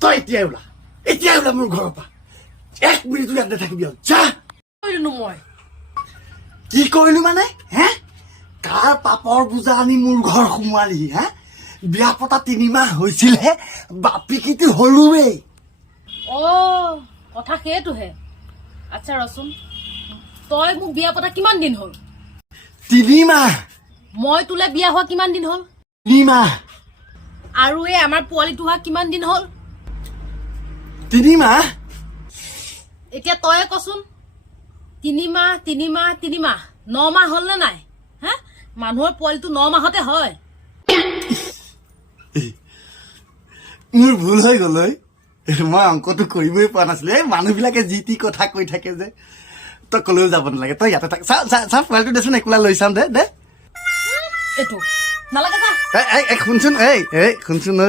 তই এতিয়াই ওলা মোৰ ঘৰৰ পৰা 1 মিনিটো ইয়াত নাথাকিবি আৰু যা কৰিলো মই কি কৰিলো মানে হে কাৰ পাপৰ বুজা আনি মোৰ ঘৰ সোমোৱালি হে বিয়া পতা 3 মাহ হৈছিলহে বাপিকিটো হলোৱেই কথা সেইটোহে আচ্ছা ৰচোন তই মোক বিয়া পতা কিমান দিন হ'ল 3 মাহ মই তোলে বিয়া হোৱা কিমান দিন হ'ল 3 মাহ আৰু এই আমাৰ পোৱালিটো হোৱা কিমান দিন হ'ল 3 মাহ এতিয়া তই কচোন 3 মাহ 9 মাহ হ'ল নে নাই হা মানুহৰ পোৱালিটো 9 মাহতে হয় মোৰ ভুল হৈ গ'ল মই অংকটো কৰিবই পৰা নাছিলো এই মানুহবিলাকে যি টি কথা কৈ থাকে যে তই কলৈও যাব নালাগে তই ইয়াতে থাক চা পোৱালিটো দেচোন একোলা লৈ চাম দে এইটো নালাগে যা শুনচোন শুনচোন